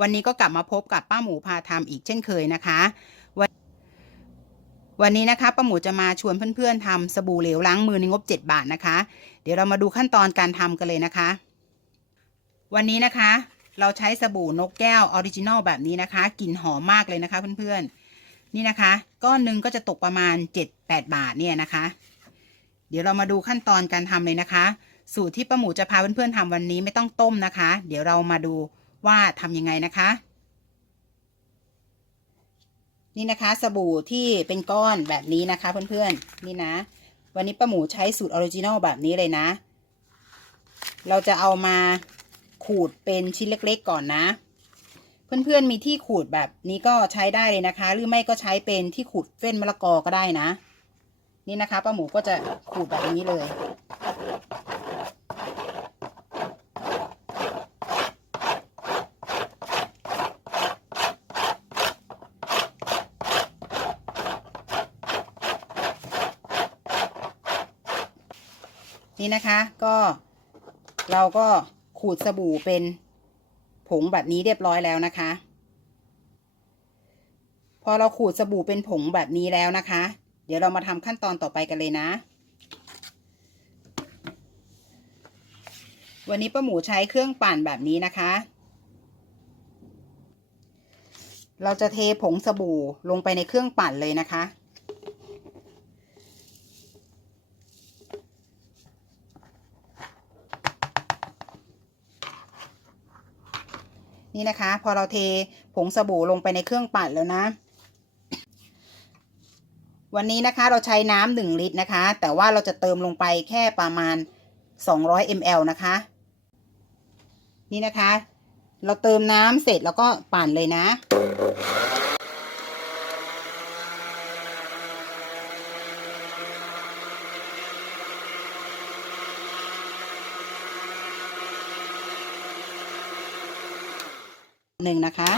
วันนี้ก็กลับมาพบกับป้าหมูพาทำอีกเช่นเคยนะคะวันวันนี้นะคะป้าหมูจะมาชวนเพื่อนๆทำสบู่เหลวล้างมือในงบ 7 บาทนะคะ เดี๋ยวเรามาดูขั้นตอนการทำกันเลยนะคะ วันนี้นะคะ เราใช้สบู่นกแก้วออริจินอลแบบนี้นะคะกลิ่นหอมมากเลยนะคะเพื่อนๆนี่นะคะก้อนหนึ่งก็จะตกประมาณ 7-8 บาทเนี่ยนะคะ เดี๋ยวเรามาดูขั้นตอนการทำเลยนะคะ สูตรที่ป้าหมูจะพาเพื่อนๆทำวันนี้ไม่ต้องต้มนะคะ เดี๋ยวเรามาดู ว่าทำยังไงนะคะ นี่นะคะ สบู่ที่เป็นก้อนแบบนี้นะคะ เพื่อนๆ นี่นะ วันนี้ป้าหมูใช้สูตรออริจินอลแบบนี้เลยนะ เราจะเอามาขูดเป็นชิ้นเล็ก ๆ ก่อนนะ เพื่อนๆมีที่ขูดแบบนี้ก็ใช้ได้เลยนะคะ หรือไม่ก็ใช้เป็นที่ขูดเฟ้นมะละกอก็ได้นะ นี่นะคะป้าหมูก็จะขูดแบบนี้เลย นี่นะคะก็เราก็ขูดสบู่เป็นผงแบบนี้เรียบร้อยแล้วนะคะ พอเราขูดสบู่เป็นผงแบบนี้แล้วนะคะ เดี๋ยวเรามาทำขั้นตอนต่อไปกันเลยนะ วันนี้ป้าหมูใช้เครื่องปั่นแบบนี้นะคะ เราจะเทผงสบู่ลงไปในเครื่องปั่นเลยนะคะ นี่นะคะ พอเราเทผงสบู่ลงไปในเครื่องปั่นแล้วนะ วันนี้นะคะเราใช้น้ำหนึ่งลิตรนะคะ แต่ว่าเราจะเติมลงไปแค่ประมาณ 200 ml นะคะ นี่นะคะ เราเติมน้ำเสร็จแล้วก็ปั่นเลยนะ หนึ่งนะคะ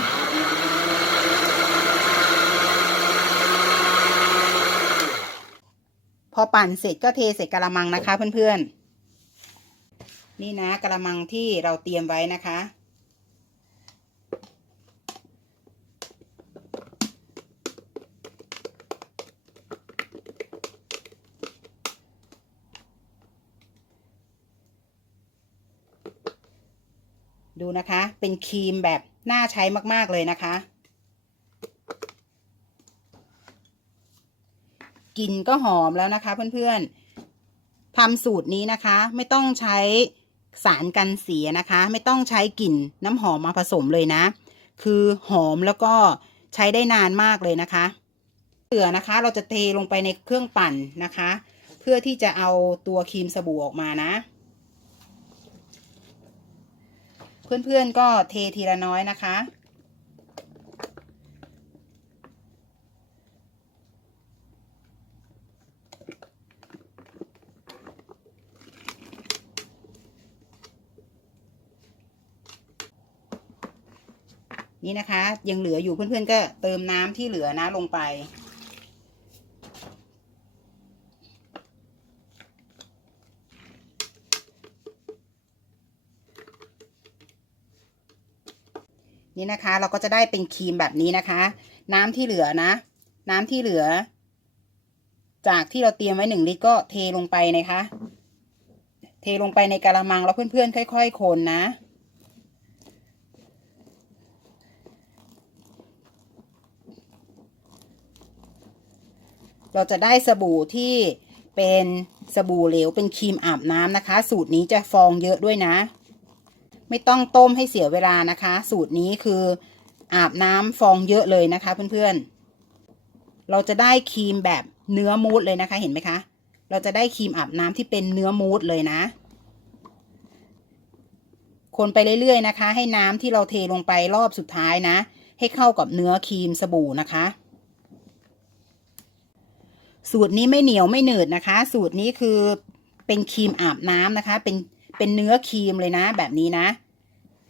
พอปั่นเสร็จก็เทใส่กระมังนะคะเพื่อนๆ นี่นะกระมังที่เราเตรียมไว้นะคะดูนะคะ เป็นครีมแบบ น่าใช้มาก ๆ เลยนะคะ กลิ่นก็หอมแล้วนะคะ เพื่อนๆทำสูตรนี้นะคะ ไม่ต้องใช้สารกันเสียนะคะ ไม่ต้องใช้กลิ่นน้ำหอมมาผสมเลยนะ คือหอมแล้วก็ใช้ได้นานมากเลยนะคะเหลือนะคะ เราจะเทลงไปในเครื่องปั่นนะคะ เพื่อที่จะเอาตัวครีมสบู่ออกมานะ เพื่อนๆก็เททีละน้อยนะคะ นี่นะคะ ยังเหลืออยู่เพื่อนๆก็เติมน้ำที่เหลือนะลงไป นี่นะคะ เราก็จะได้เป็นครีมแบบนี้นะคะ น้ำที่เหลือนะ น้ำที่เหลือ จากที่เราเตรียมไว้หนึ่งลิตรก็เทลงไปนะคะ เทลงไปในกะละมังแล้วเพื่อนๆค่อยๆคนนะเราจะได้สบู่ที่เป็นสบู่เหลวเป็นครีมอาบน้ำนะคะ สูตรนี้จะฟองเยอะด้วยนะ ไม่ต้องต้มให้เสียเวลานะคะ สูตรนี้คืออาบน้ำฟองเยอะเลยนะคะเพื่อนๆ เราจะได้ครีมแบบเนื้อมูสเลยนะคะเห็นไหมคะ เราจะได้ครีมอาบน้ำที่เป็นเนื้อมูสเลยนะ คนไปเรื่อยๆนะคะ ให้น้ำที่เราเทลงไปรอบสุดท้ายนะ ให้เข้ากับเนื้อครีมสบู่นะคะ สูตรนี้ไม่เหนียวไม่หนืดนะคะ สูตรนี้คือเป็นครีมอาบน้ำนะคะ เป็น เป็นเนื้อครีมเลยนะ แบบนี้นะ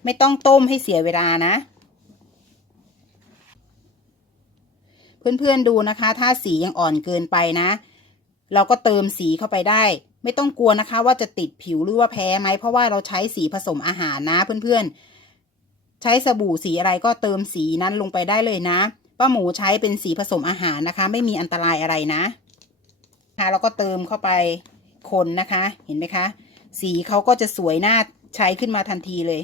ไม่ต้องต้มให้เสียเวลานะ เพื่อนๆดูนะคะ ถ้าสียังอ่อนเกินไปนะ เราก็เติมสีเข้าไปได้ ไม่ต้องกลัวนะคะ ว่าจะติดผิวหรือว่าแพ้ไหมเพราะว่าเราใช้สีผสมอาหารนะเพื่อนๆ ใช้สบู่สีอะไรก็เติมสีนั้นลงไปได้เลยนะป้าหมูใช้เป็นสีผสมอาหารนะคะ ไม่มีอันตรายอะไรนะค่ะแล้วก็เติมเข้าไปคนนะคะ เห็นไหมคะ สีเขาก็จะสวยน่าใช้ขึ้นมาทันทีเลย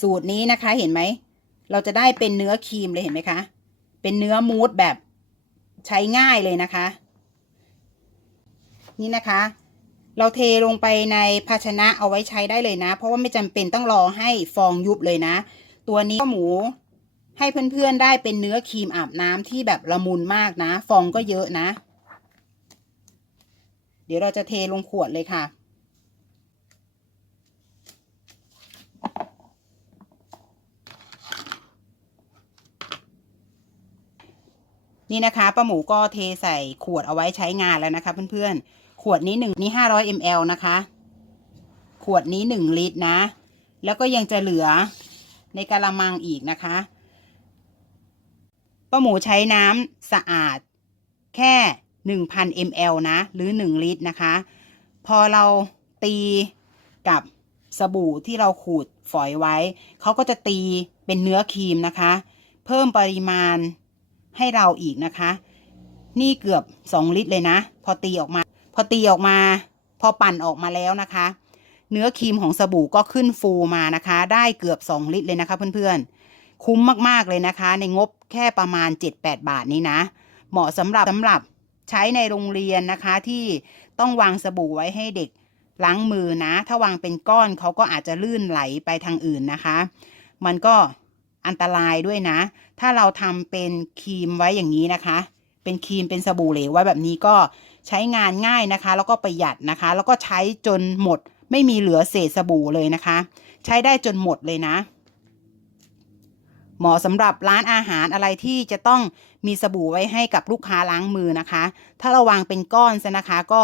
สูตรนี้นะคะเห็นไหม เราจะได้เป็นเนื้อครีมเลยเห็นไหมคะ เป็นเนื้อมูสแบบใช้ง่ายเลยนะคะ นี่นะคะ เราเทลงไปในภาชนะเอาไว้ใช้ได้เลยนะ เพราะว่าไม่จำเป็นต้องรอให้ฟองยุบเลยนะ ตัวนี้ก็หมูให้เพื่อนๆได้เป็นเนื้อครีมอาบน้ำที่แบบละมุนมากนะ ฟองก็เยอะนะ เดี๋ยวเราจะเทลงขวดเลยค่ะ นี่นะคะป้าหมูก็เทใส่ขวดเอาไว้ใช้งานแล้วนะคะ เพื่อนๆ ขวดนี้หนึ่งนี่ห้าร้อยมลนะคะ ขวดนี้หนึ่งลิตรนะ แล้วก็ยังจะเหลือในกะละมังอีกนะคะป้าหมูใช้น้ำสะอาดแค่ หนึ่งพันมลนะ หรือหนึ่งลิตรนะคะ พอเราตีกับสบู่ที่เราขูดฝอยไว้ เขาก็จะตีเป็นเนื้อครีมนะคะ เพิ่มปริมาณให้เราอีกนะคะ นี่เกือบสองลิตรเลยนะ พอตีออกมา พอตีออกมา พอปั่นออกมาแล้วนะคะ เนื้อครีมของสบู่ก็ขึ้นฟูมานะคะ ได้เกือบสองลิตรเลยนะคะเพื่อนๆ คุ้มมากๆเลยนะคะ ในงบแค่ประมาณ 7-8 บาทนี้นะ เหมาะสำหรับสำหรับ ใช้ในโรงเรียนนะคะที่ต้องวางสบู่ไว้ให้เด็กล้างมือนะ ถ้าวางเป็นก้อนเขาก็อาจจะลื่นไหลไปทางอื่นนะคะ มันก็อันตรายด้วยนะ ถ้าเราทำเป็นครีมไว้อย่างนี้นะคะ เป็นครีมเป็นสบู่เหลวไว้แบบนี้ก็ใช้งานง่ายนะคะ แล้วก็ประหยัดนะคะ แล้วก็ใช้จนหมด ไม่มีเหลือเศษสบู่เลยนะคะ ใช้ได้จนหมดเลยนะ เหมาะสำหรับร้านอาหารอะไรที่จะต้องมีสบู่ไว้ให้กับลูกค้าล้างมือนะคะ ถ้าเราวางเป็นก้อนซะนะคะก็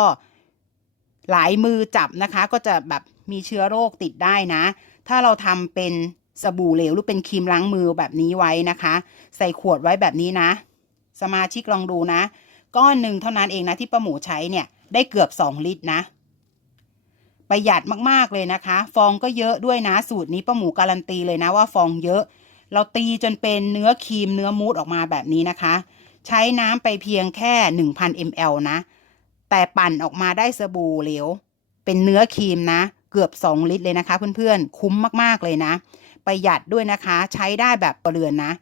หลายมือจับนะคะ ก็จะแบบมีเชื้อโรคติดได้นะ ถ้าเราทำเป็นสบู่เหลวหรือเป็นครีมล้างมือแบบนี้ไว้นะคะ ใส่ขวดไว้แบบนี้นะ สมาชิกลองดูนะ ก้อนหนึ่งเท่านั้นเองนะที่ป้าหมูใช้เนี่ยได้เกือบสองลิตรนะ ประหยัดมากๆเลยนะคะ ฟองก็เยอะด้วยนะสูตรนี้ป้าหมูการันตีเลยนะว่าฟองเยอะ เราตีจนเป็นเนื้อครีมเนื้อมูสออกมาแบบนี้นะคะ ใช้น้ำไปเพียงแค่ 1,000 ml นะ แต่ปั่นออกมาได้สบู่เหลว เป็นเนื้อครีมนะ เกือบ 2 ลิตรเลยนะคะ เพื่อนๆ คุ้มมากๆเลยนะ ประหยัดด้วยนะคะ ใช้ได้แบบต่อเดือนนะ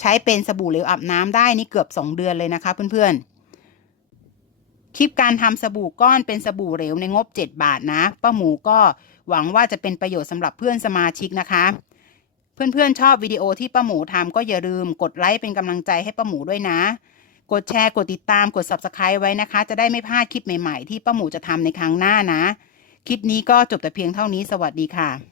ใช้เป็นสบู่เหลวอาบน้ำได้นี่เกือบ 2 เดือนเลยนะคะ เพื่อนๆคลิปการทำสบู่ก้อนเป็นสบู่เหลวในงบ 7 บาทนะ ป้าหมูก็หวังว่าจะเป็นประโยชน์สำหรับเพื่อนสมาชิกนะคะ เพื่อนๆชอบวิดีโอที่ป้าหมูทำก็อย่าลืมกดไลค์เป็นกำลังใจให้ป้าหมูด้วยนะ กดแชร์กดติดตามกด subscribe ไว้นะคะ จะได้ไม่พลาดคลิปใหม่ๆ ที่ป้าหมูจะทำในครั้งหน้านะ คลิปนี้ก็จบแต่เพียงเท่านี้สวัสดีค่ะ